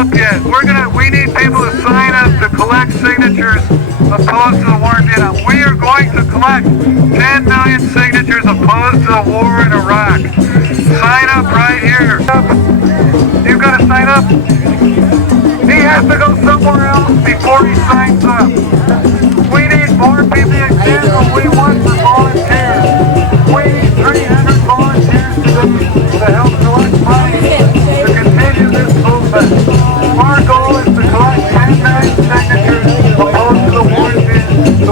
up yet. We need people to sign up to collect signatures opposed to the war in Vietnam. We are going to collect 10 million signatures opposed to the war in Iraq. Sign up right here. You've got to sign up. He has to go somewhere else before he signs up. We need more people. The example we want for volunteers. We need 300 volunteers to help collect money to continue this movement. Our goal is to collect 10 million signatures opposed to the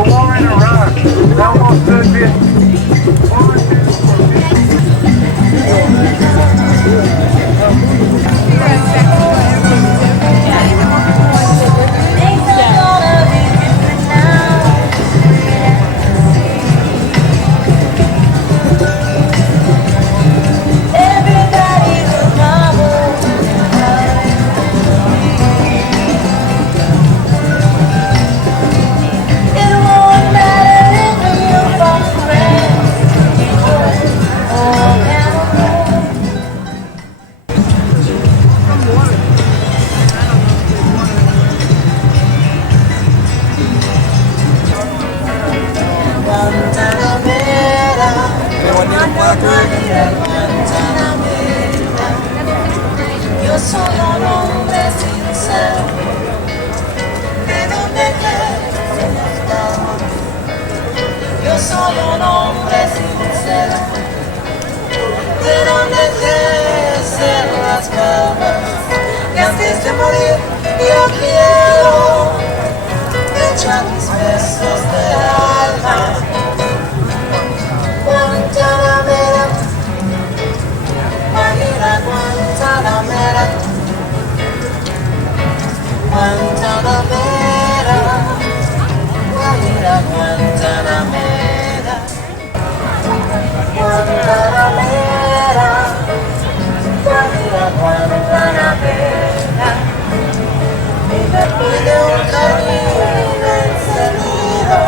war in Iraq. That almost should be volunteers. Yo soy un hombre sincero, ¿de dónde quieres estar? Yo soy un hombre sincero, ¿de dónde quieres las calmas? Y antes de morir yo quiero echar mis besos de alma. Guantanamera, Magira Guantanamera, Guantanamera, Magira Guantanamera, Guantanamera, Magira Guantanamera. Me pide un camino encendido.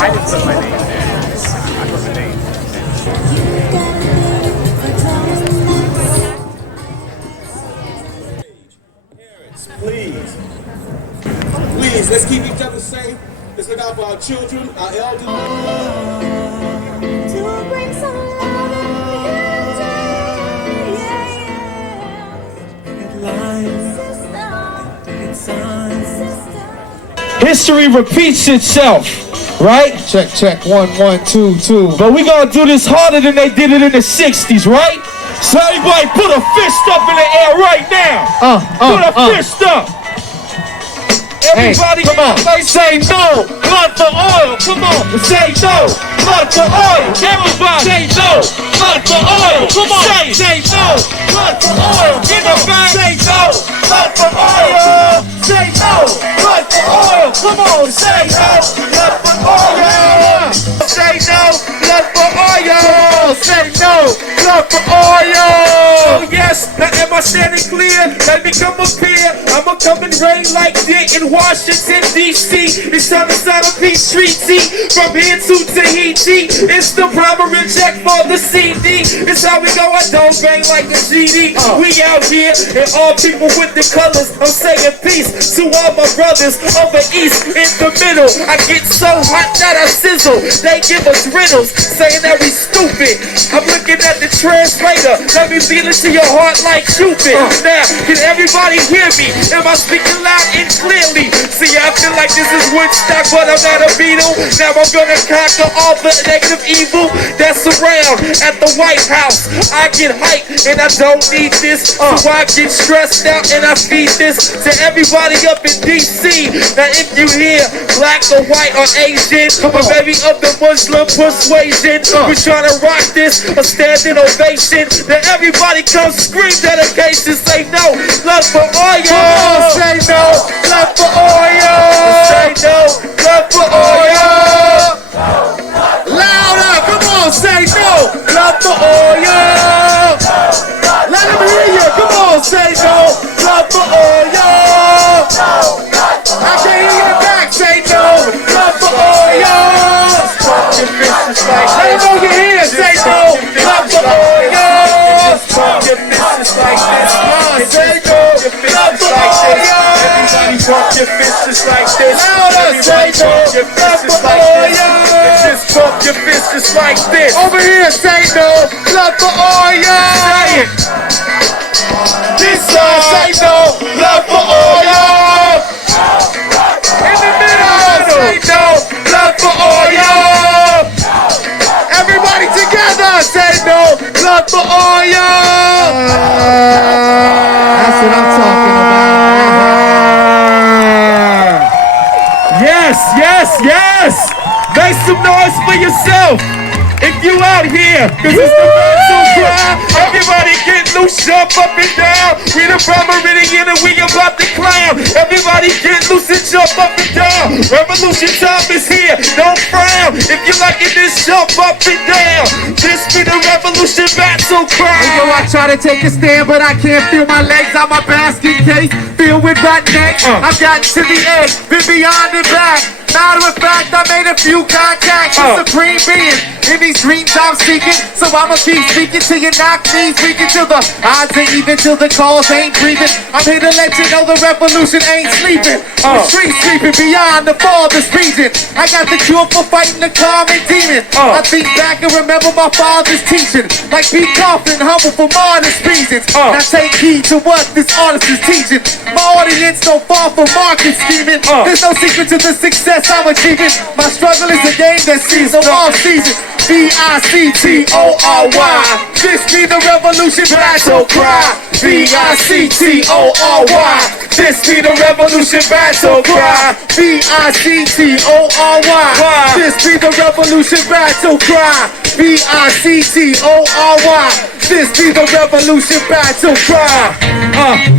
I didn't put my name there. I put my name. Parents, please. Please, let's keep each other safe. Let's look out for our children, our elderly. History repeats itself, right? Check, check, 1, 1, 2, 2. But we gonna do this harder than they did it in the 60s, right? So everybody put a fist up in the air right now. Put a fist up. Everybody, come on. Say no, blood for oil. Come on. Say no, blood for oil. Everybody, say no, blood for oil. Come on. Say no, blood for oil. In the back, say no, blood for oil. Say no, blood for oil. Come on. Say no, blood for oil. Say no, blood for oil. Say no, blood for oil. Oh yes, now am I standing clear? Let me come up here. I'ma come and rain like dick in Washington, D.C. It's time to sign a peace treaty from here to Tahiti. It's the primary check for the CD. It's how we go, I don't bang like a GD. We out here and all people with the colors. I'm saying peace to all my brothers over east in the middle. I get so hot that I sizzle. They give us riddles saying that we stupid. I'm looking at the translator. Let me feel it to your heart like Cupid. Now, can everybody hear me? Am I speaking loud and clearly? See, I feel like this is Woodstock, but I'm not a Beatle. Now I'm gonna conquer all the negative evil that's around at the White House. I get hyped and I don't need this, so I get stressed out and I feed this to everybody up in D.C. Now if you hear black or white or Asian, or maybe of the Muslim persuasion, we're trying to rock this, a standing ovation. Now everybody come scream dedication, say no, love for oil. Say no, love for oil. Say no, love for oil. Louder, come on, say no, love for oil. Let them hear you, come on, say no, love for oil. I can't hear you back, say no, love for oil. Let them know you're here, say no, love for oil. Like this, say no, love for oil. Everybody pump your fists just like this. Louder, say no, love for oil. Just pump your fists just like this. Over here, say no, love for oil. Say it. This side, say no, love for oil. In the middle, say no, love for oil. Everybody together, say no, love for oil. That's what I'm talking about. Yes, yes, yes. Make some noise for yourself. If you out here, cause it's the battle cry. Everybody get loose, jump up and down. We the primary and we about to clown. Everybody get loose and jump up and down. Revolution time is here, don't frown. If you liking this, jump up and down. This be the revolution battle cry. Hey, yo, I try to take a stand, but I can't feel my legs out my basket case. Filled with rotten eggs. I've gotten to the edge, been beyond and back. Matter of fact, I made a few contacts with supreme beings. In these dreams I'm seeking, so I'ma keep speaking till you knock me speaking till the odds ain't even, till the calls ain't breathing. I'm here to let you know the revolution ain't sleeping. The streets sleeping beyond the farthest region. I got the cure for fighting the common demon. I think back and remember my father's teaching, like be confident, humble for modest reasons. Now take heed to what this artist is teaching. My audience don't fall for market scheming. There's no secret to the success I'm achieving. My struggle is a game that sees no off season. V-I-C-T-O-R-Y. This be the revolution battle cry. V-I-C-T-O-R-Y. This be the revolution battle cry. V-I-C-T-O-R-Y. This be the revolution battle cry. V-I-C-T-O-R-Y. This be the revolution battle cry.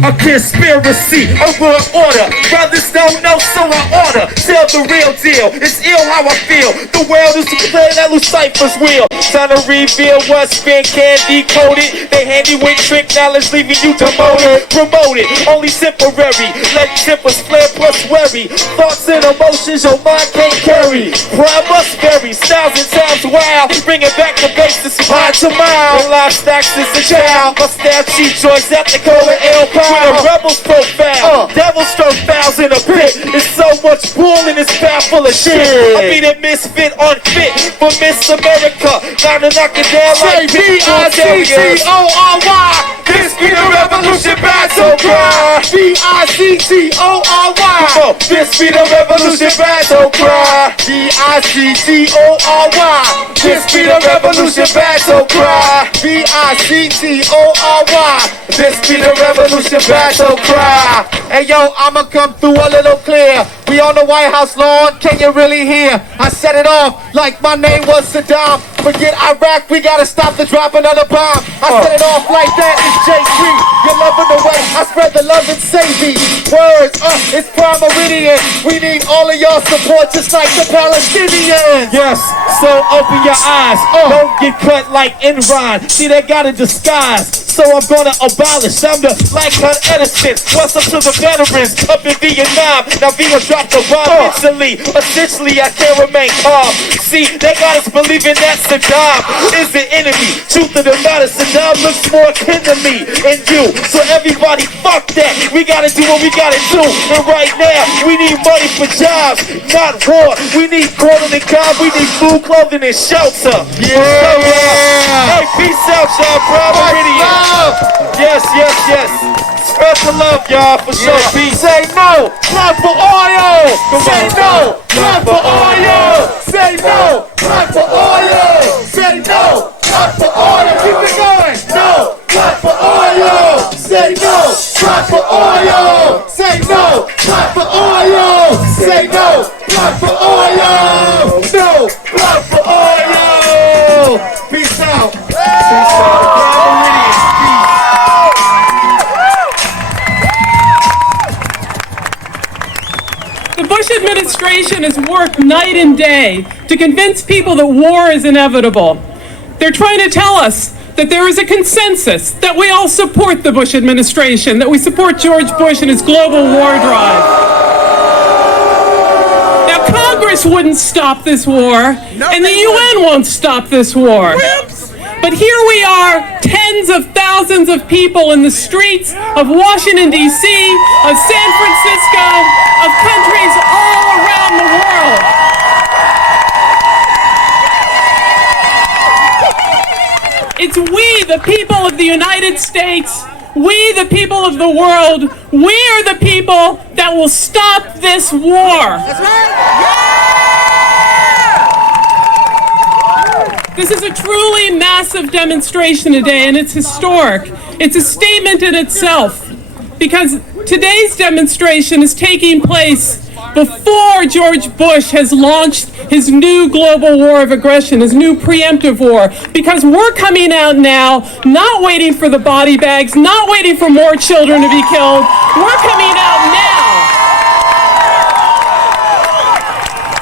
A conspiracy, a world order. Brothers don't know, so I order. Tell the real deal, it's ill how I feel. The world is a play that Lucifer's wheel. Time to reveal what's been candy coated. They handy with trick knowledge, leaving you demoted. Promoted, only temporary. Let tempers flare plus worry. Thoughts and emotions your mind can't carry. Pride must vary, styles and times wild. Bringing back the basis, mind to mind. And life stacks is a child. My style cheap choice at the cola L pile. With a rebel's profile, devil stroke fouls in a pit. It's so much bull in this path full of shit. I be the misfit unfit for Miss America. Now to knock it down like V-I-C-T-O-R-Y. This be the revolution battle cry. D-I-C-T-O-R-Y. This be the revolution battle cry. D-I-C-T-O-R-Y. This be the revolution battle cry. D-I-C-T-O-R-Y. This be the revolution battle cry. Hey yo, I'ma come through a little clear. We on the White House lawn, can you really hear? I set it off like my name was Saddam. Forget Iraq, we gotta stop the dropping of the bomb. I set it off like that, it's J3. You're loving the way I spread the love and say these words. It's Prime Meridian. We need all of y'all support just like the Palestinians. Yes, so open your eyes. Don't get cut like Enron. See, they got a disguise. So I'm gonna abolish. I'm the like cut Edison. What's up to the veterans up in Vietnam? Now Vietnam dropped the bomb instantly. Essentially, I can't remain calm. See, they got us believing that Saddam is the enemy. Truth of the matter, Saddam looks more kin to me and you. So everybody, fuck that. We gotta do what we gotta do. And right now, we need money for jobs, not war. We need corn and cob. We need food, clothing, and shelter. Yeah. Hey, peace out, y'all. Prime Meridian. Yes, yes, yes. Spread the love, y'all, for sure. Peace. Say no, not for oil. Say no, not for oil. Say no, not for oil. Say no, not for oil. Keep it going. No, not for oil. Say no, not for oil. Say no, not for oil. Say no, not for oil. No, not for oil. Peace out. Peace out. The Bush administration has worked night and day to convince people that war is inevitable. They're trying to tell us that there is a consensus, that we all support the Bush administration, that we support George Bush and his global war drive. Now, Congress wouldn't stop this war, and the UN won't stop this war. But here we are, tens of thousands of people in the streets of Washington, D.C., of San Francisco, of countries all around the world. It's we, the people of the United States, we, the people of the world, we are the people that will stop this war. That's right. This is a truly massive demonstration today, and it's historic. It's a statement in itself, because today's demonstration is taking place before George Bush has launched his new global war of aggression, his new preemptive war, because we're coming out now, not waiting for the body bags, not waiting for more children to be killed. We're coming out now.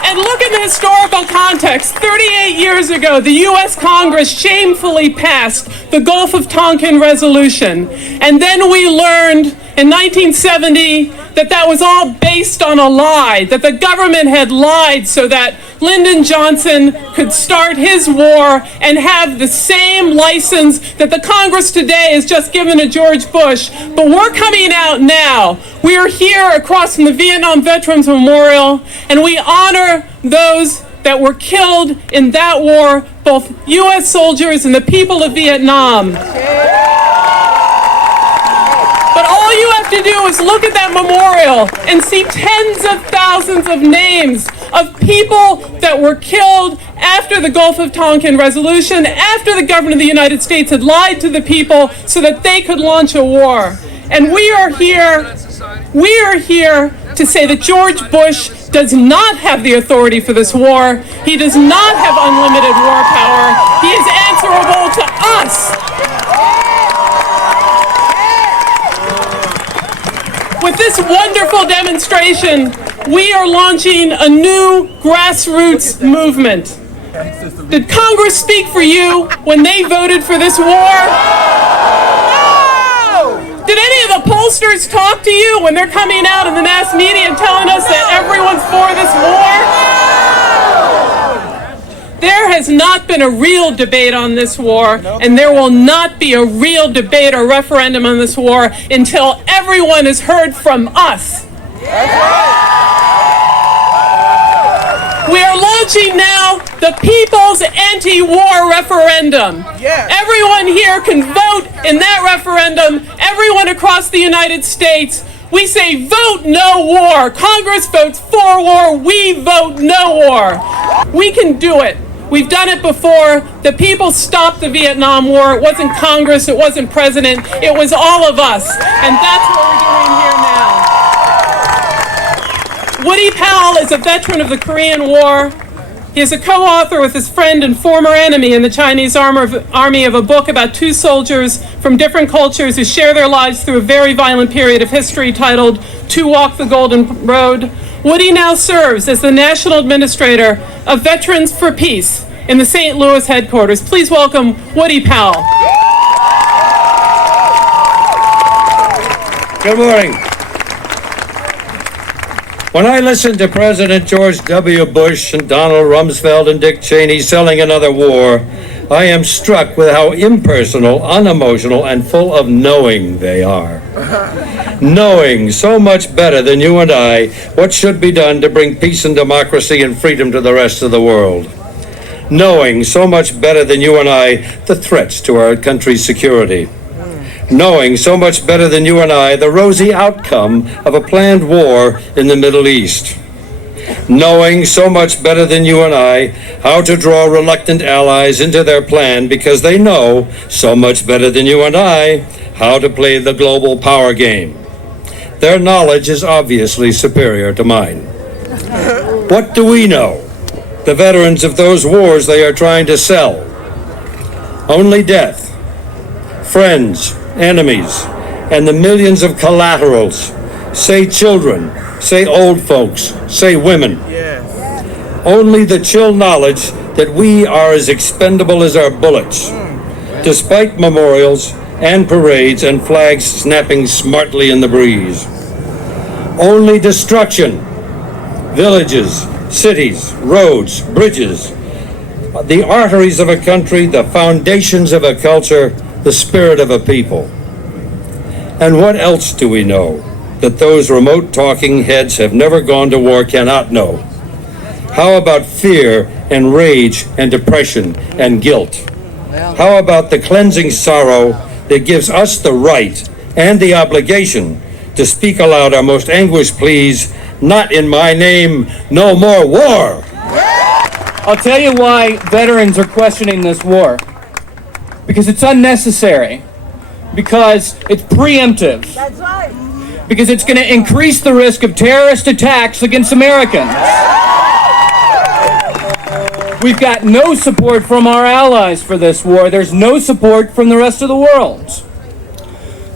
And look at the historical context. 38 years ago, the U.S. Congress shamefully passed the Gulf of Tonkin Resolution. And then we learned in 1970 that that was all based on a lie, that the government had lied so that Lyndon Johnson could start his war and have the same license that the Congress today has just given to George Bush. But we're coming out now. We are here across from the Vietnam Veterans Memorial, and we honor those that were killed in that war, both U.S. soldiers and the people of Vietnam. But all you have to do is look at that memorial and see tens of thousands of names of people that were killed after the Gulf of Tonkin Resolution, after the government of the United States had lied to the people so that they could launch a war. And we are here to say that George Bush does not have the authority for this war. He does not have unlimited war power. He is answerable to us. With this wonderful demonstration, we are launching a new grassroots movement. Did Congress speak for you when they voted for this war? Did any of the pollsters talk to you when they're coming out in the mass media and telling us that everyone's for this war? There has not been a real debate on this war, and there will not be a real debate or referendum on this war until everyone has heard from us. We are launching now the People's Anti-War Referendum. Everyone here can vote in that referendum. Everyone across the United States We say vote no war. Congress votes for war. We vote no war. We can do it. We've done it before. The people stopped the Vietnam War. It wasn't Congress. It wasn't President. It was all of us. And that's what we're doing here now. Woody Powell is a veteran of the Korean War. He is a co-author with his friend and former enemy in the Chinese army of a book about two soldiers from different cultures who share their lives through a very violent period of history titled To Walk the Golden Road. Woody now serves as the National Administrator of Veterans for Peace in the St. Louis headquarters. Please welcome Woody Powell. Good morning. When I listen to President George W. Bush and Donald Rumsfeld and Dick Cheney selling another war, I am struck with how impersonal, unemotional, and full of knowing they are. Knowing so much better than you and I what should be done to bring peace and democracy and freedom to the rest of the world. Knowing so much better than you and I the threats to our country's security. Knowing so much better than you and I the rosy outcome of a planned war in the Middle East. Knowing so much better than you and I how to draw reluctant allies into their plan because they know so much better than you and I how to play the global power game. Their knowledge is obviously superior to mine. What do we know, the veterans of those wars they are trying to sell? Only death, friends, enemies, and the millions of collaterals. Say children, say old folks, say women. Only the chill knowledge that we are as expendable as our bullets, despite memorials and parades and flags snapping smartly in the breeze. Only destruction, villages, cities, roads, bridges, the arteries of a country, the foundations of a culture, the spirit of a people. And what else do we know that those remote talking heads have never gone to war cannot know? How about fear and rage and depression and guilt? How about the cleansing sorrow that gives us the right and the obligation to speak aloud our most anguished pleas, not in my name, no more war? I'll tell you why veterans are questioning this war. Because it's unnecessary. Because it's preemptive. That's right. Because it's going to increase the risk of terrorist attacks against Americans. We've got no support from our allies for this war. There's no support from the rest of the world.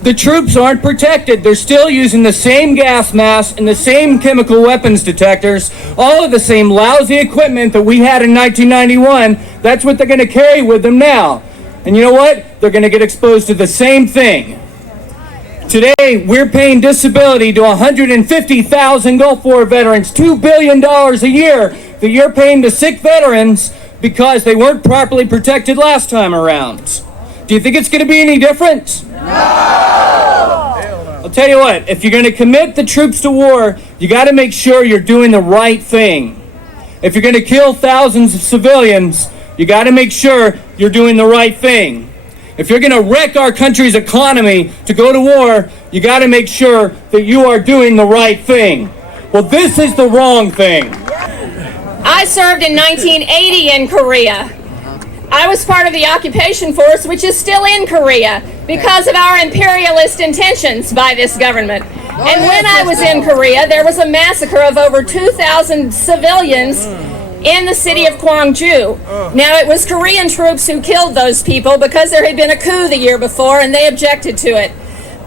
The troops aren't protected. They're still using the same gas masks and the same chemical weapons detectors, all of the same lousy equipment that we had in 1991. That's what they're going to carry with them now. And you know what? They're going to get exposed to the same thing. Today, we're paying disability to 150,000 Gulf War veterans, $2 billion a year that you're paying to sick veterans because they weren't properly protected last time around. Do you think it's going to be any different? No! I'll tell you what, if you're going to commit the troops to war, you got to make sure you're doing the right thing. If you're going to kill thousands of civilians, you got to make sure you're doing the right thing. If you're going to wreck our country's economy to go to war, you got to make sure that you are doing the right thing. Well, this is the wrong thing. I served in 1980 in Korea. I was part of the occupation force, which is still in Korea because of our imperialist intentions by this government. And when I was in Korea, there was a massacre of over 2,000 civilians in the city of Gwangju. Now, it was Korean troops who killed those people because there had been a coup the year before and they objected to it.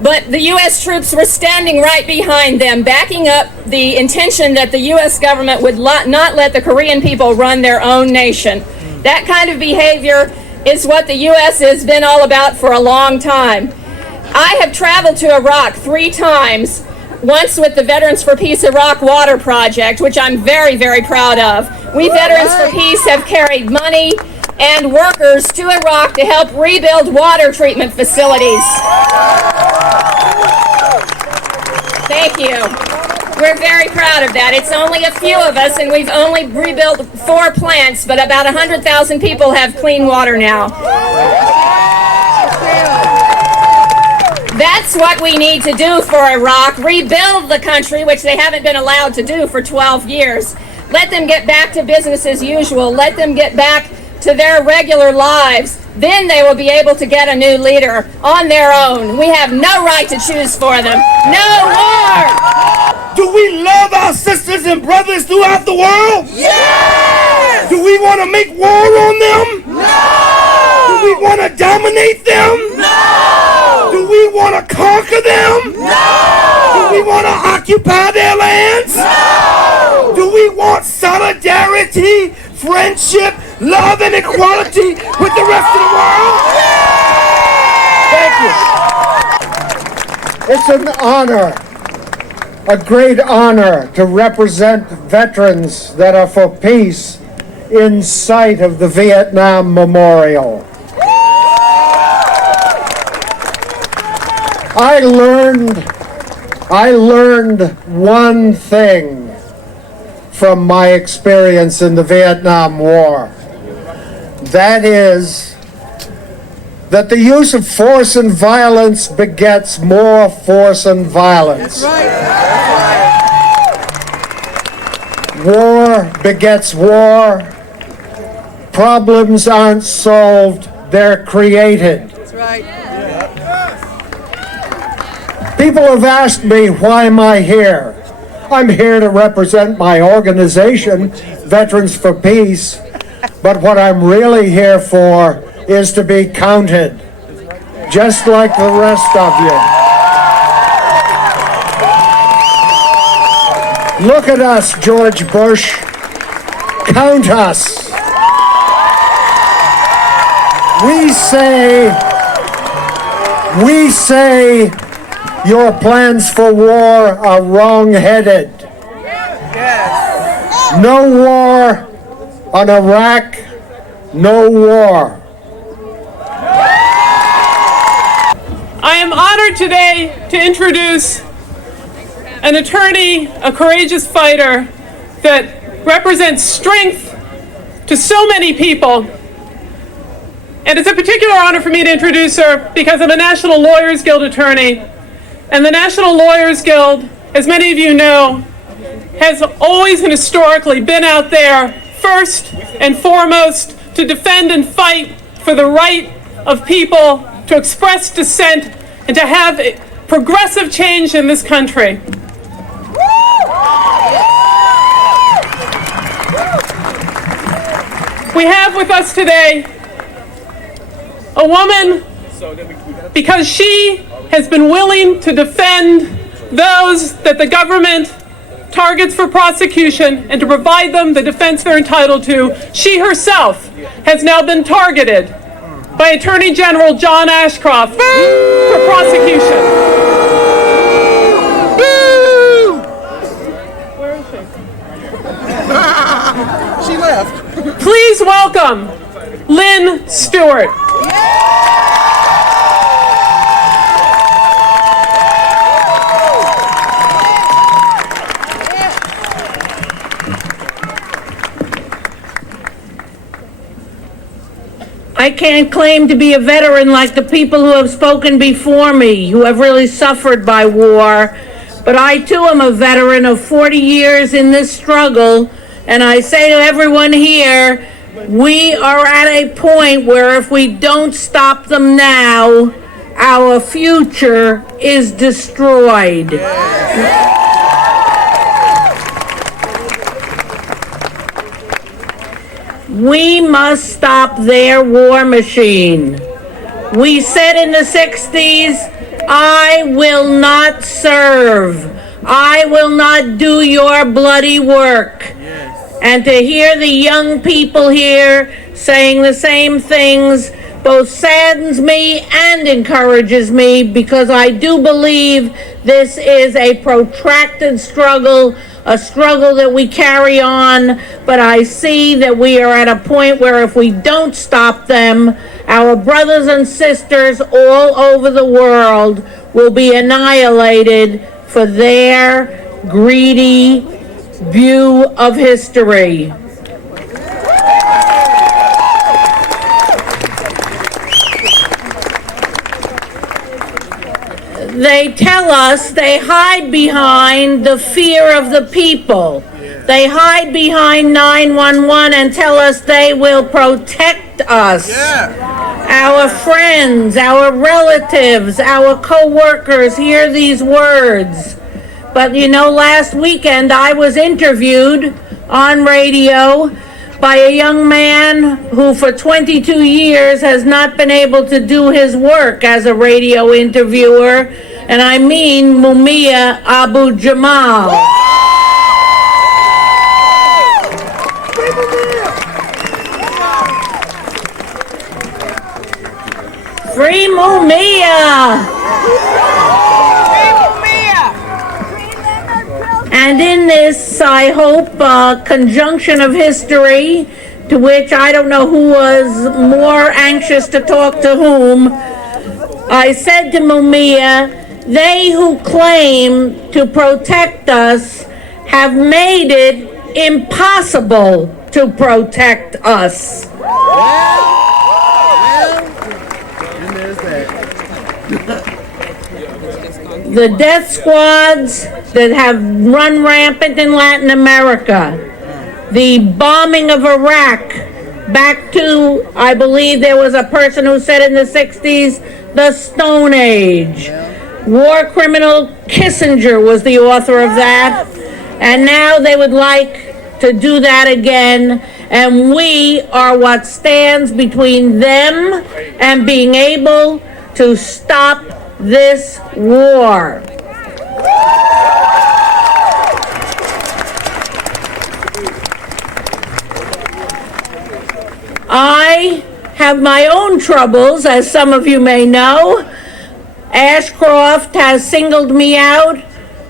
But the U.S. troops were standing right behind them, backing up the intention that the U.S. government would not let the Korean people run their own nation. That kind of behavior is what the U.S. has been all about for a long time. I have traveled to Iraq 3 times, once with the Veterans for Peace Iraq Water Project, which I'm very, very proud of. We Veterans for Peace have carried money and workers to Iraq to help rebuild water treatment facilities. Thank you. We're very proud of that. It's only a few of us, and we've only rebuilt 4 plants, but about 100,000 people have clean water now. That's That's what we need to do for Iraq. Rebuild the country, which they haven't been allowed to do for 12 years. Let them get back to business as usual. Let them get back to their regular lives. Then they will be able to get a new leader on their own. We have no right to choose for them. No war! Do we love our sisters and brothers throughout the world? Yes! Do we want to make war on them? No! Do we want to dominate them? No! Do we want to conquer them? No! Do we want to occupy their lands? No! Do we want solidarity, friendship, love, and equality with the rest of the world? Thank you. It's an honor, a great honor, to represent veterans that are for peace in sight of the Vietnam Memorial. I learned one thing from my experience in the Vietnam War. That is that the use of force and violence begets more force and violence. War begets war. Problems aren't solved, they're created. People have asked me, why am I here? I'm here to represent my organization, Veterans for Peace, but what I'm really here for is to be counted, just like the rest of you. Look at us, George Bush. Count us. We say your plans for war are wrong-headed. No war on Iraq, no war. I am honored today to introduce an attorney, a courageous fighter that represents strength to so many people. And it's a particular honor for me to introduce her because I'm a National Lawyers Guild attorney. And the National Lawyers Guild, as many of you know, has always and historically been out there first and foremost to defend and fight for the right of people to express dissent and to have progressive change in this country. We have with us today a woman, because she has been willing to defend those that the government targets for prosecution and to provide them the defense they're entitled to. She herself has now been targeted by Attorney General John Ashcroft for prosecution. Where is she? She left. Please welcome Lynne Stewart. I can't claim to be a veteran like the people who have spoken before me, who have really suffered by war, but I too am a veteran of 40 years in this struggle, and I say to everyone here, we are at a point where if we don't stop them now, our future is destroyed. We must stop their war machine. We said in the 60s, I will not serve. I will not do your bloody work. And to hear the young people here saying the same things both saddens me and encourages me, because I do believe this is a protracted struggle, a struggle that we carry on, but I see that we are at a point where if we don't stop them, our brothers and sisters all over the world will be annihilated for their greedy view of history. they tell us they hide behind the fear of the people. They hide behind 911 and tell us they will protect us. Our friends, our relatives, our co-workers hear these words. But you know, last weekend I was interviewed on radio by a young man who for 22 years has not been able to do his work as a radio interviewer, and I mean Mumia Abu Jamal. Free Mumia! And in this, I hope, conjunction of history, to which I don't know who was more anxious to talk to whom, I said to Mumia, they who claim to protect us have made it impossible to protect us. The death squads that have run rampant in Latin America, the bombing of Iraq, back to, I believe there was a person who said in the 60s, the Stone Age. War criminal Kissinger was the author of that, and now they would like to do that again, and we are what stands between them and being able to stop this war. I have my own troubles, as some of you may know. Ashcroft has singled me out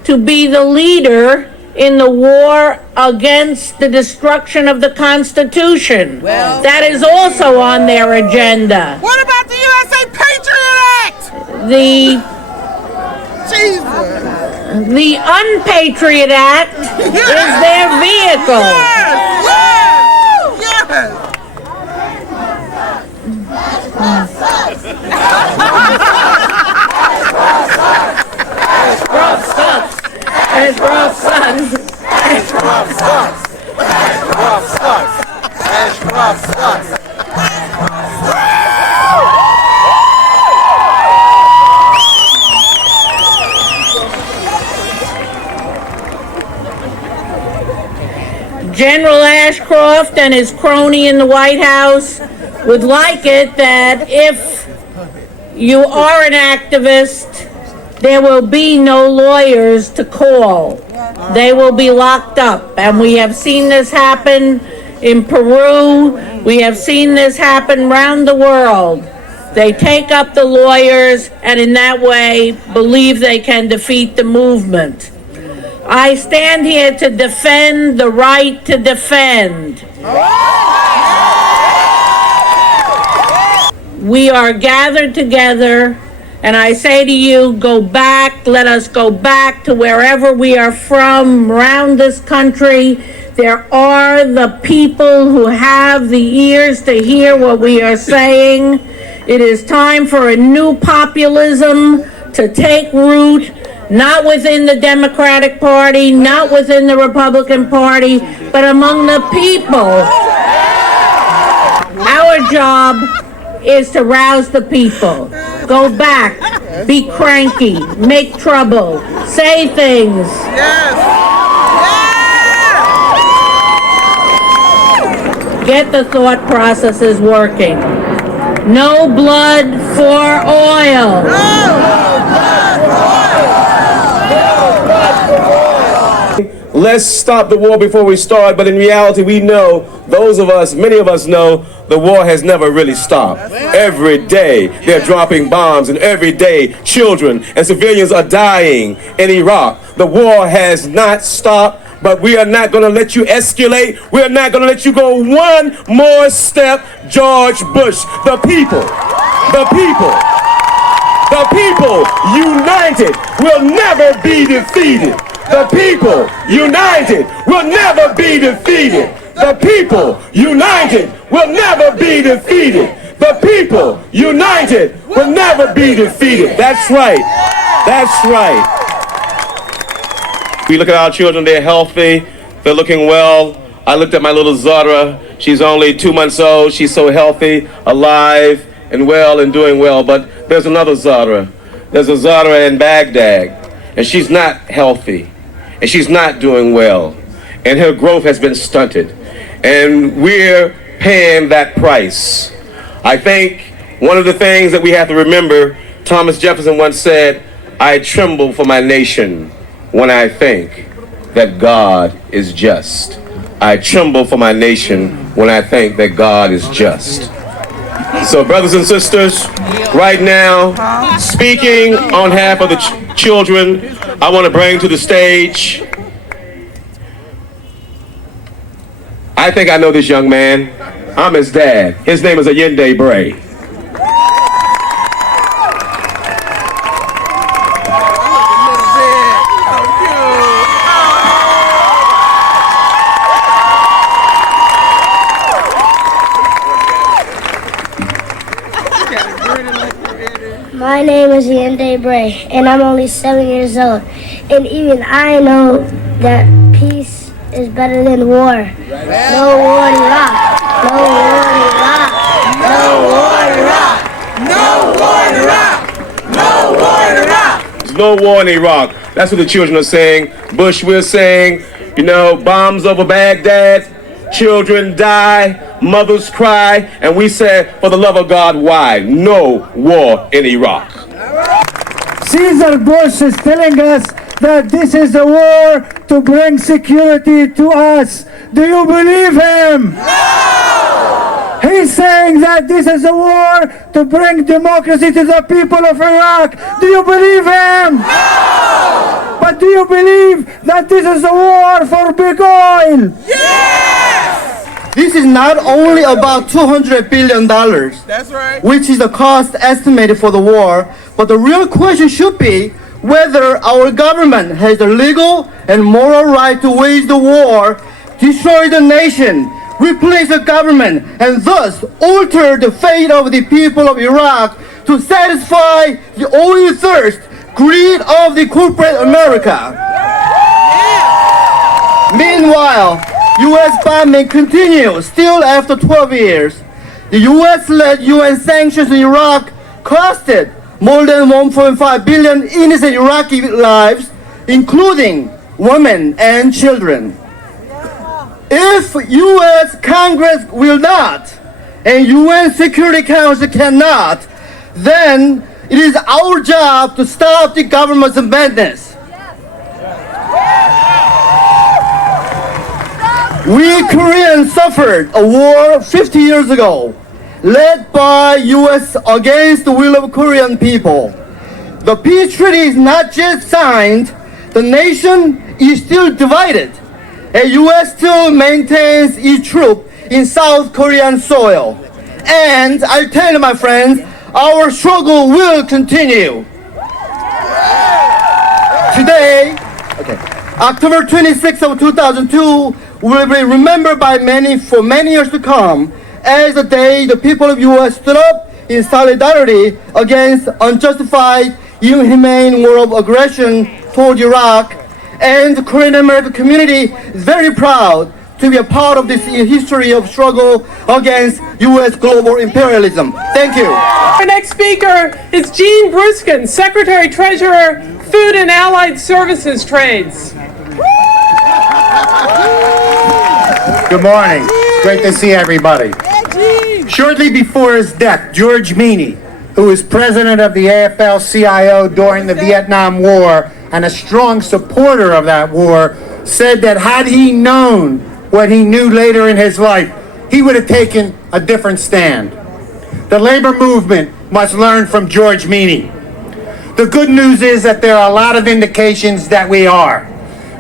to be the leader in the war against the destruction of the Constitution. Well, that is also on their agenda. What about the USA Patriot Act? The Unpatriot Act is their vehicle. Ashcroft sucks. Ashcroft sucks. Ashcroft sucks. Ashcroft sucks. Ashcroft sucks. General Ashcroft and his crony in the White House would like it that if you are an activist, there will be no lawyers to call. They will be locked up. And we have seen this happen in Peru. We have seen this happen around the world. They take up the lawyers and in that way believe they can defeat the movement. I stand here to defend the right to defend. We are gathered together, and I say to you, go back, let us go back to wherever we are from, around this country. There are the people who have the ears to hear what we are saying. It is time for a new populism to take root, not within the Democratic Party, not within the Republican Party, but among the people. Our job is to rouse the people. Go back, be cranky, make trouble, say things. Get the thought processes working. No blood for oil. Let's stop the war before we start, but in reality we know, those of us, many of us know, the war has never really stopped. Every day they're dropping bombs, and every day children and civilians are dying in Iraq. The war has not stopped, but we are not going to let you escalate. We are not going to let you go one more step. George Bush, the people united will never be defeated. The people united will never be defeated. The people united will never be defeated. The people united will never be defeated. That's right. That's right. We look at our children, they're healthy, they're looking well. I looked at my little Zara. She's only 2 months old. She's so healthy, alive, and well, and doing well. But there's another Zara. There's a Zara in Baghdad, and she's not healthy, and she's not doing well, and her growth has been stunted. And we're paying that price. I think one of the things that we have to remember, Thomas Jefferson once said, "I tremble for my nation when I think that God is just." I tremble for my nation when I think that God is just. So, brothers and sisters, right now, speaking on behalf of the children, I want to bring to the stage, I think I know this young man. I'm his dad. His name is Allende Bray. My name is Allende Bray, and I'm only 7 years old. And even I know that peace is better than war. No war in Iraq. No war in Iraq. No war in Iraq. No war in Iraq. No war in Iraq. There's no war in Iraq. That's what the children are saying. Bush, we're saying, bombs over Baghdad, children die, mothers cry, and we say, for the love of God, why? No war in Iraq. Caesar Bush is telling us that this is a war to bring security to us. Do you believe him? No! He's saying that this is a war to bring democracy to the people of Iraq. Do you believe him? No! But do you believe that this is a war for big oil? Yes! This is not only about $200 billion, That's right. which is the cost estimated for the war, but the real question should be whether our government has the legal and moral right to wage the war, destroy the nation, replace the government, and thus alter the fate of the people of Iraq to satisfy the oil thirst, greed of the corporate America. Meanwhile, U.S. bombing continues still after 12 years. The U.S.-led UN sanctions in Iraq costed more than 1.5 billion innocent Iraqi lives, including women and children. If U.S. Congress will not, and UN Security Council cannot, then it is our job to stop the government's madness. We Koreans suffered a war 50 years ago, led by U.S. against the will of Korean people. The peace treaty is not just signed, the nation is still divided, and U.S. still maintains its troops in South Korean soil. And I tell you, my friends, our struggle will continue. Today, October 26th of 2002, will be remembered by many for many years to come as the day the people of U.S. stood up in solidarity against unjustified, inhumane war of aggression toward Iraq. And the Korean American community is very proud to be a part of this history of struggle against U.S. global imperialism. Thank you. Our next speaker is Jean Bruskin, Secretary Treasurer, Food and Allied Services Trades. Good morning. Great to see everybody. Shortly before his death, George Meany, who was president of the AFL-CIO during the Vietnam War and a strong supporter of that war, said that had he known what he knew later in his life, he would have taken a different stand. The labor movement must learn from George Meany. The good news is that there are a lot of indications that we are.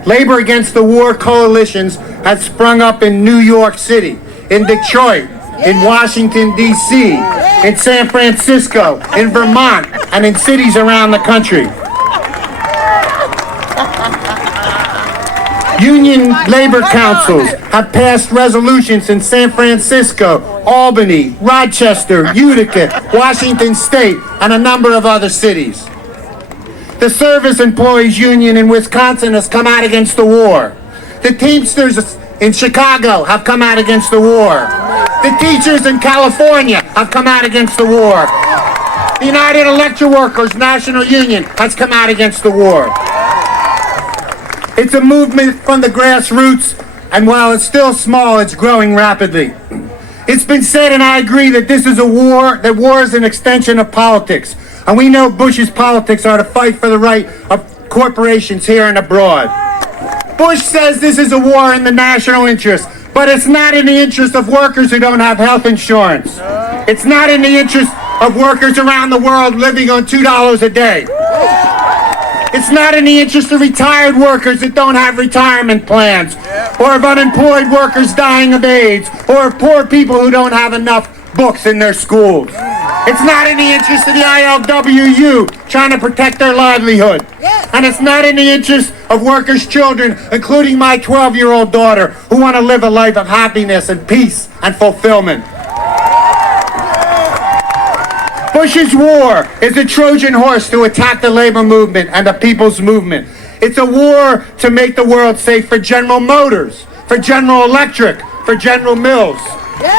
Labor Against the War coalitions have sprung up in New York City, in Detroit, in Washington, D.C., in San Francisco, in Vermont, and in cities around the country. Union labor councils have passed resolutions in San Francisco, Albany, Rochester, Utica, Washington State, and a number of other cities. The Service Employees Union in Wisconsin has come out against the war. The Teamsters in Chicago have come out against the war. The teachers in California have come out against the war. The United Electric Workers National Union has come out against the war. It's a movement from the grassroots, and while it's still small, it's growing rapidly. It's been said, and I agree, that this is a war, that war is an extension of politics. And we know Bush's politics are to fight for the right of corporations here and abroad. Bush says this is a war in the national interest, but it's not in the interest of workers who don't have health insurance. It's not in the interest of workers around the world living on $2 a day. It's not in the interest of retired workers that don't have retirement plans, or of unemployed workers dying of AIDS, or of poor people who don't have enough books in their schools. It's not in the interest of the ILWU trying to protect their livelihood. And it's not in the interest of workers' children, including my 12-year-old daughter, who want to live a life of happiness and peace and fulfillment. Bush's war is a Trojan horse to attack the labor movement and the people's movement. It's a war to make the world safe for General Motors, for General Electric, for General Mills,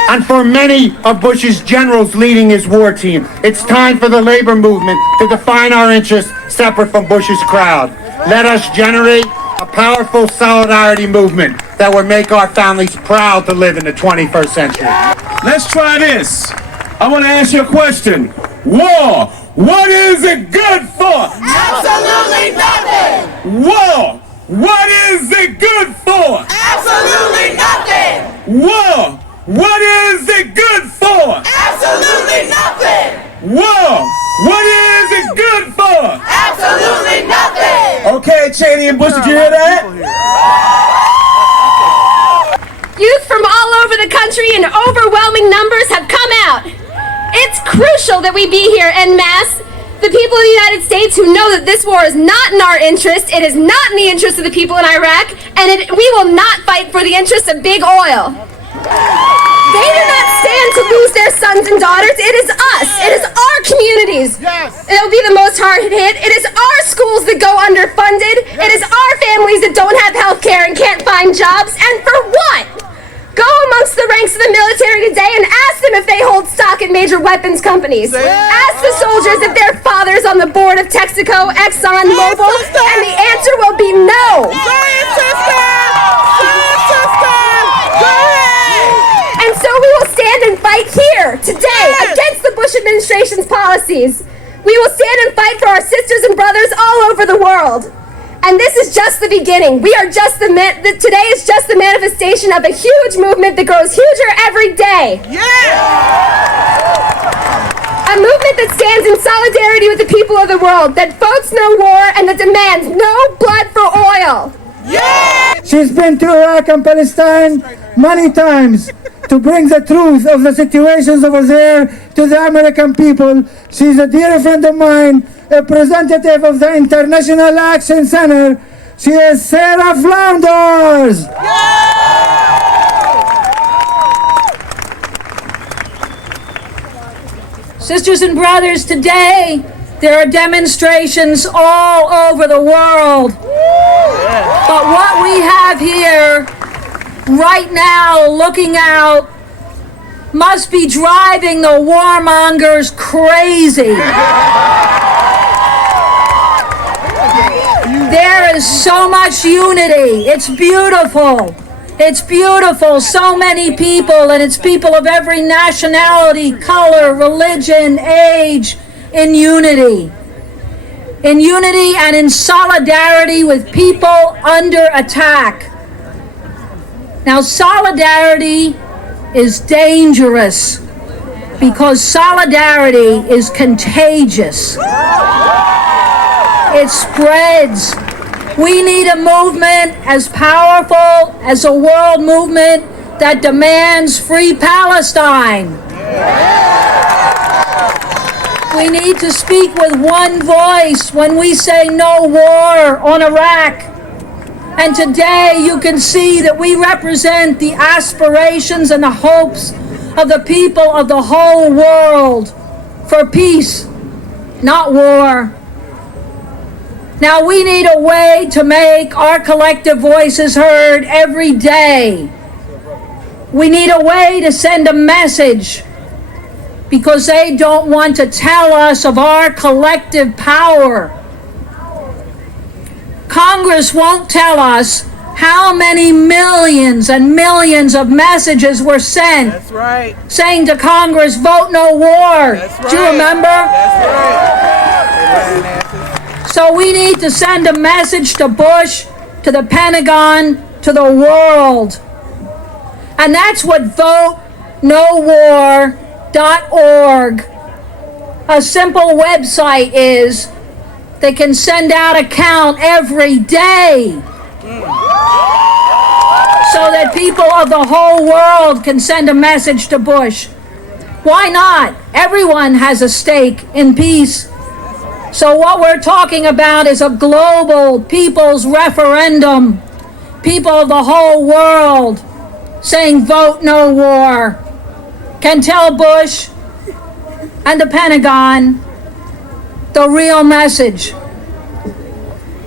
and for many of Bush's generals leading his war team. It's time for the labor movement to define our interests separate from Bush's crowd. Let us generate a powerful solidarity movement that will make our families proud to live in the 21st century. Let's try this. I want to ask you a question. War, what is it good for? Absolutely nothing. War, what is it good for? Absolutely nothing. War, what is it good for? Absolutely nothing. War, what is it good for? Absolutely nothing. Okay, Cheney and Bush, did you hear that? Youth from all over the country in overwhelming numbers have come out. It's crucial that we be here en masse. The people of the United States who know that this war is not in our interest, it is not in the interest of the people in Iraq, and we will not fight for the interests of big oil. They do not stand to lose their sons and daughters. It is us. It is our communities. It will be the most hard hit. It is our schools that go underfunded. It is our families that don't have health care and can't find jobs. And for what? Go amongst the ranks of the military today and ask them if they hold stock in major weapons companies. Ask the soldiers if their father's on the board of Texaco, Exxon, Mobil, and the answer will be no. And so we will stand and fight here today against the Bush administration's policies. We will stand and fight for our sisters and brothers all over the world. And this is just the beginning. Today is just the manifestation of a huge movement that grows huger every day. A movement that stands in solidarity with the people of the world, that votes no war and that demands no blood for oil. She's been to Iraq and Palestine many times to bring the truth of the situations over there to the American people. She's a dear friend of mine, a representative of the International Action Center. She is Sarah Flounders. Sisters and brothers, today there are demonstrations all over the world. But what we have here right now, looking out, must be driving the warmongers crazy. There is so much unity. It's beautiful. It's beautiful. So many people, and it's people of every nationality, color, religion, age, in unity. In unity and in solidarity with people under attack. Now, solidarity is dangerous because solidarity is contagious. It spreads. We need a movement as powerful as a world movement that demands free Palestine. We need to speak with one voice when we say no war on Iraq. And today you can see that we represent the aspirations and the hopes of the people of the whole world for peace, not war. Now we need a way to make our collective voices heard every day. We need a way to send a message, because they don't want to tell us of our collective power. Congress won't tell us how many millions and millions of messages were sent. That's right. Saying to Congress, vote no war. That's right. Do you remember? That's right. So we need to send a message to Bush, to the Pentagon, to the world. And that's what votenowar.org, a simple website is. They can send out a count every day so that people of the whole world can send a message to Bush. Why not? Everyone has a stake in peace. So what we're talking about is a global people's referendum. People of the whole world saying vote no war can tell Bush and the Pentagon the real message.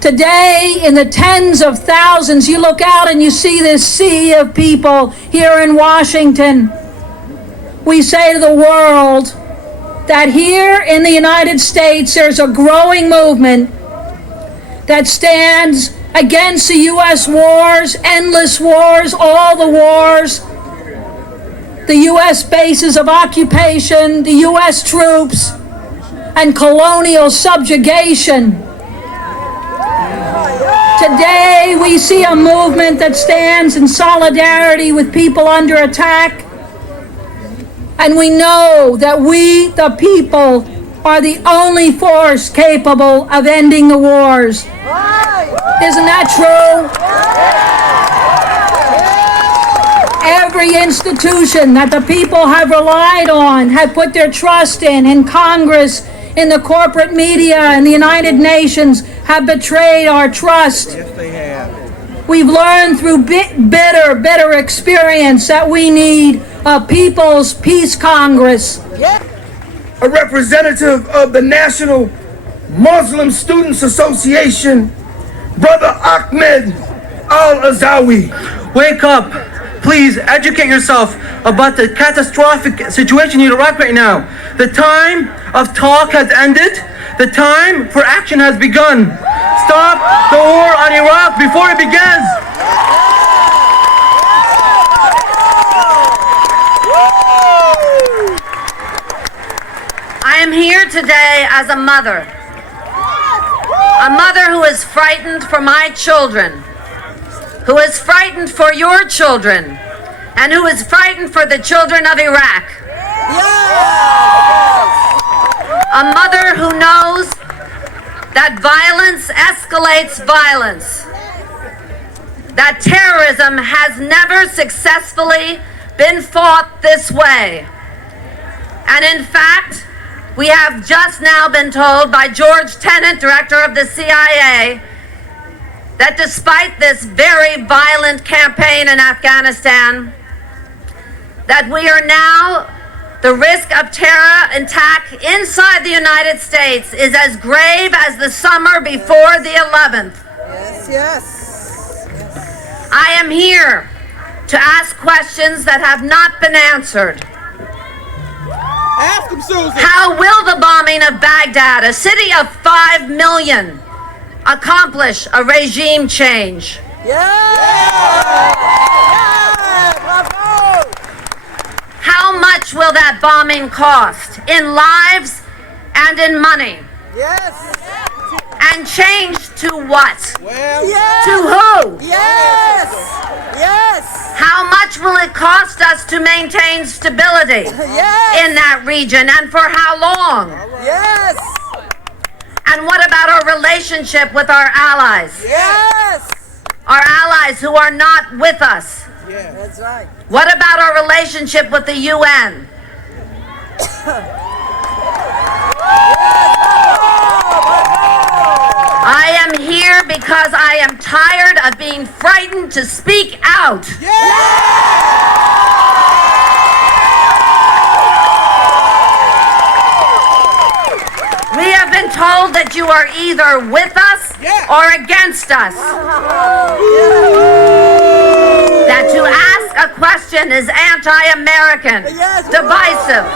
Today, in the tens of thousands, you look out and you see this sea of people here in Washington. We say to the world that here in the United States, there's a growing movement that stands against the U.S. wars, endless wars, all the wars, the U.S. bases of occupation, the U.S. troops, and colonial subjugation. Today, we see a movement that stands in solidarity with people under attack. And we know that we, the people, are the only force capable of ending the wars. Isn't that true? Every institution that the people have relied on, have put their trust in Congress, in the corporate media, in the United Nations, have betrayed our trust. Yes, they have. We've learned through bitter experience that we need a People's Peace Congress. A representative of the National Muslim Students Association, Brother Ahmed Al-Azawi. Wake up. Please educate yourself about the catastrophic situation in Iraq right now. The time of talk has ended. The time for action has begun. Stop the war on Iraq before it begins. I am here today as a mother who is frightened for my children, who is frightened for your children, and who is frightened for the children of Iraq. A mother who knows that violence escalates violence, that terrorism has never successfully been fought this way. And in fact, we have just now been told by George Tenet, director of the CIA, that despite this very violent campaign in Afghanistan, that we are now, the risk of terror attack inside the United States is as grave as the summer before the 11th. Yes. I am here to ask questions that have not been answered. Ask them, Susan. How will the bombing of Baghdad, a city of 5 million, accomplish a regime change? How much will that bombing cost in lives and in money? And change to what? To who? How much will it cost us to maintain stability in that region, and for how long? And what about our relationship with our allies? Our allies who are not with us. That's right. What about our relationship with the UN? I am here because I am tired of being frightened to speak out. We have been been told that you are either with us or against us. That to ask a question is anti-American, divisive.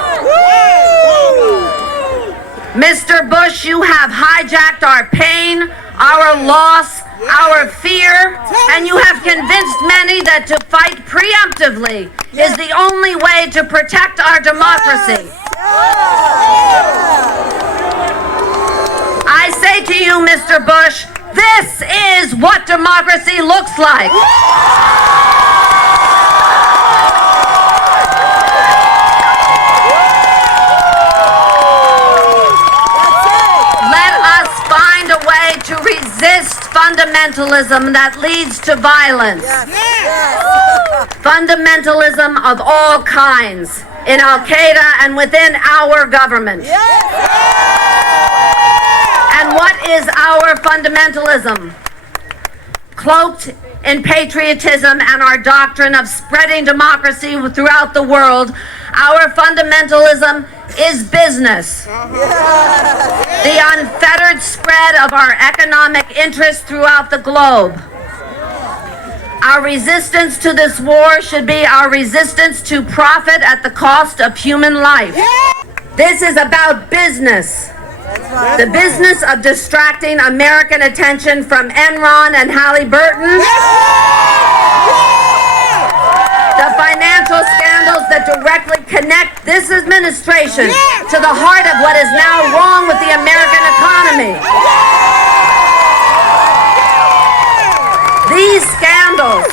Mr. Bush, you have hijacked our pain, our loss, our fear, and you have convinced many that to fight preemptively is the only way to protect our democracy. I say to you, Mr. Bush, this is what democracy looks like. Let us find a way to resist fundamentalism that leads to violence. Fundamentalism of all kinds in Al-Qaeda and within our government. And what is our fundamentalism? Cloaked in patriotism and our doctrine of spreading democracy throughout the world, our fundamentalism is business. The unfettered spread of our economic interests throughout the globe. Our resistance to this war should be our resistance to profit at the cost of human life. This is about business. The business of distracting American attention from Enron and Halliburton. The financial scandals that directly connect this administration to the heart of what is now wrong with the American economy. These scandals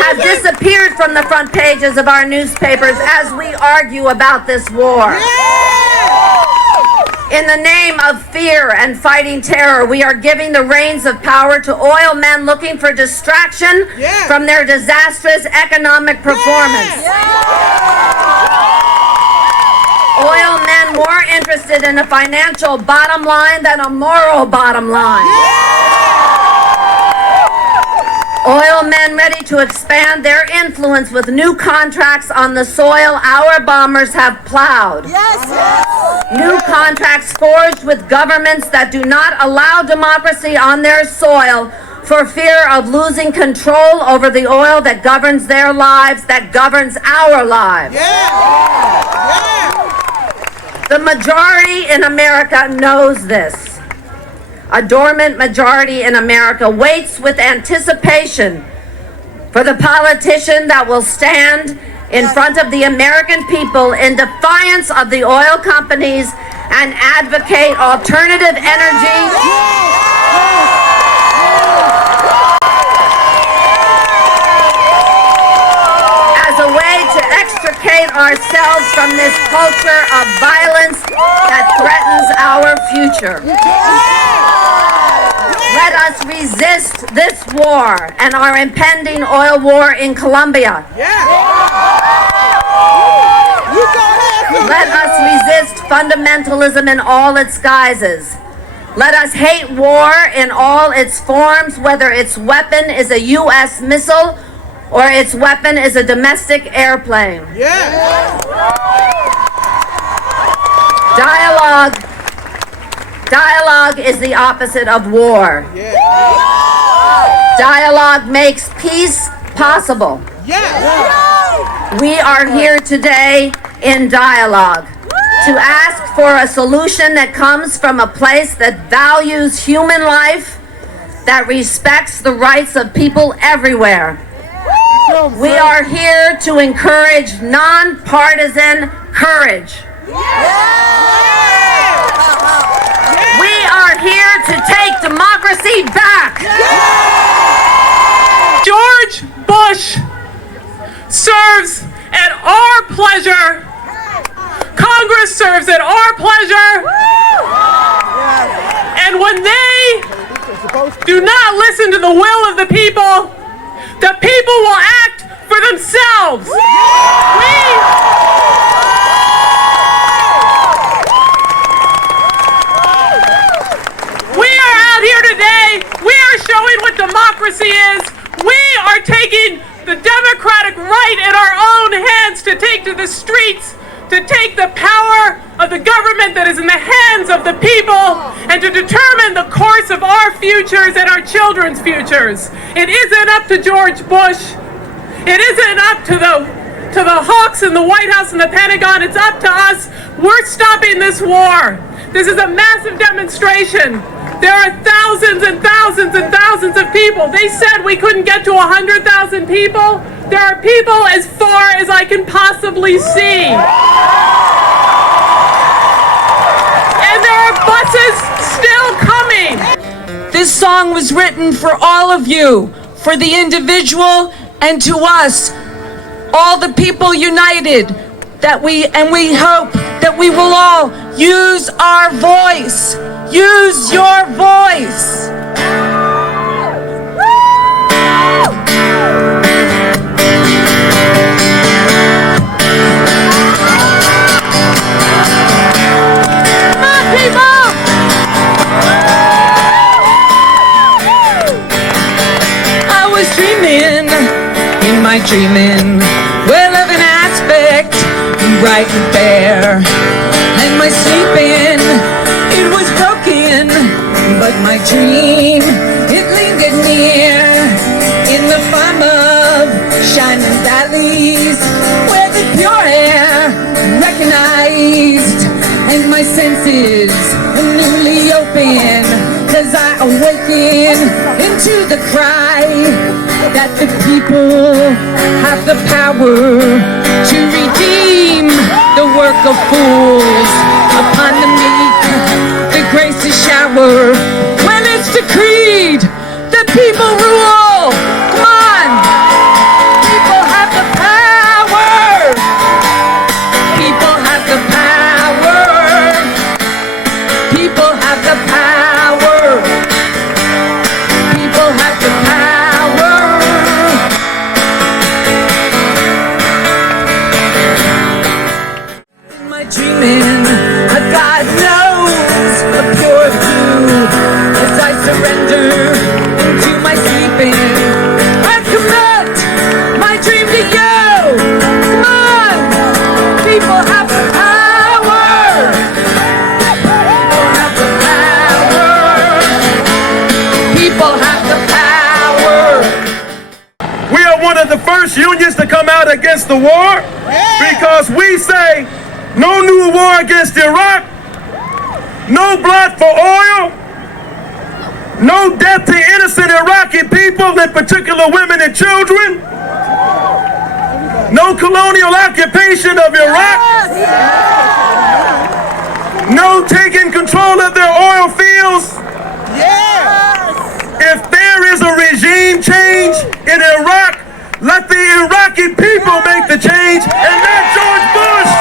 have disappeared from the front pages of our newspapers as we argue about this war. In the name of fear and fighting terror, we are giving the reins of power to oil men looking for distraction from their disastrous economic performance. Oil men more interested in a financial bottom line than a moral bottom line. Oil men ready to expand their influence with new contracts on the soil our bombers have plowed. New contracts forged with governments that do not allow democracy on their soil for fear of losing control over the oil that governs their lives, that governs our lives. The majority in America knows this. A dormant majority in America waits with anticipation for the politician that will stand in front of the American people in defiance of the oil companies and advocate alternative energy as a way to extricate ourselves from this culture of violence that threatens our future. Let us resist this war and our impending oil war in Colombia. Let us resist fundamentalism in all its guises. Let us hate war in all its forms, whether its weapon is a U.S. missile or its weapon is a domestic airplane. Dialogue is the opposite of war. Dialogue makes peace possible. We are here today in dialogue to ask for a solution that comes from a place that values human life, that respects the rights of people everywhere. We are here to encourage nonpartisan courage. We are here to take democracy back. George Bush serves at our pleasure. Congress serves at our pleasure. And when they do not listen to the will of the people will act for themselves. We are out here today. We are showing what democracy is. We are taking the democratic right in our own hands to take to the streets to take the power of the government that is in the hands of the people and to determine the course of our futures and our children's futures. It isn't up to George Bush. It isn't up to the hawks in the White House and the Pentagon. It's up to us. We're stopping this war. This is a massive demonstration. There are thousands and thousands and thousands of people. They said we couldn't get to 100,000 people. There are people as far as I can possibly see. And there are buses still coming. This song was written for all of you, for the individual and to us, all the people united, we hope that we will all use our voice. Use your voice. Come on, people! I was dreaming, in my dreaming, well, of an aspect right there, and my sleeping, it was broken, but my dream, it lingered near, in the farm of shining valleys, where the pure air recognized, and my senses are newly open, as I awaken into the cry, that the people have the power to redeem the work of fools upon the meek, the grace to shower. When it's decreed, the people rule. Come on! People have the power! People have the power! People have the power! People have the power! In my dreaming, God knows a pure view as I surrender into my sleeping. I commit my dream to you. Come on, people have the power. People have the power. People have the power. We are one of the first unions to come out against the war because we say no new war against Iraq, no blood for oil, no death to innocent Iraqi people, in particular women and children, no colonial occupation of Iraq, no taking control of their oil fields. If there is a regime change in Iraq, let the Iraqi people make the change and not George Bush.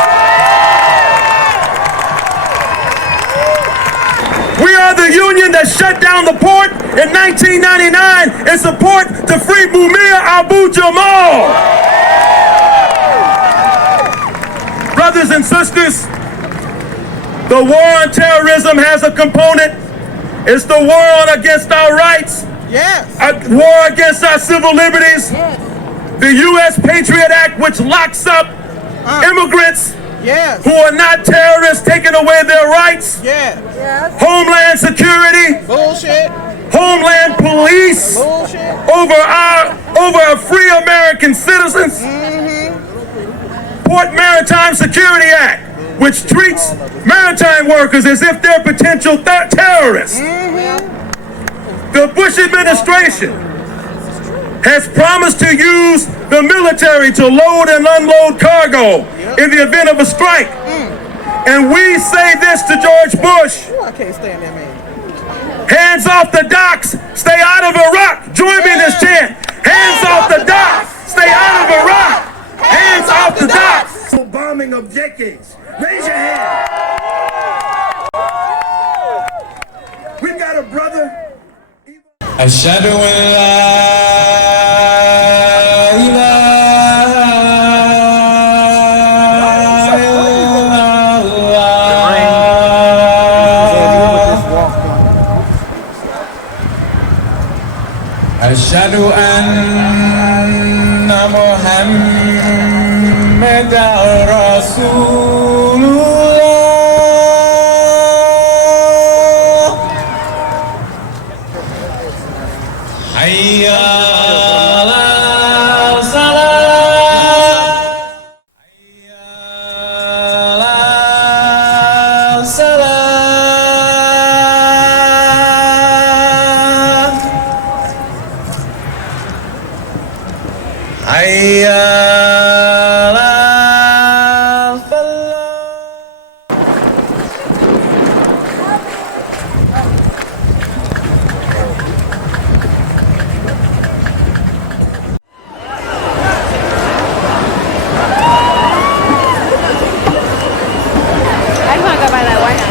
We are the union that shut down the port in 1999 in support to free Mumia Abu Jamal. Brothers and sisters, the war on terrorism has a component. It's the war against our rights. A war against our civil liberties. The U.S. Patriot Act, which locks up immigrants who are not terrorists, taking away their rights. Homeland Security. Homeland Police. Over our free American citizens. Port Maritime Security Act, which treats maritime workers as if they're potential terrorists. The Bush administration has promised to use the military to load and unload cargo in the event of a strike. And we say this to George Bush. I can't stand that man. Hands off the docks, stay out of Iraq. Join me in this chant. Hands off the docks, stay out of Iraq. Hands off the docks. Bombing of decades. Raise your hand. We've got a brother. أشهد أن لا إله إلا الله أشهد أن محمد Muhammadar Rasulullah. Hayya alal salat. Hayya alal salat. Hayya alal falah. Anh Hoàng gặp bài này của anh à?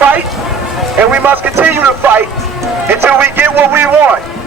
fight, and we must continue to fight until we get what we want.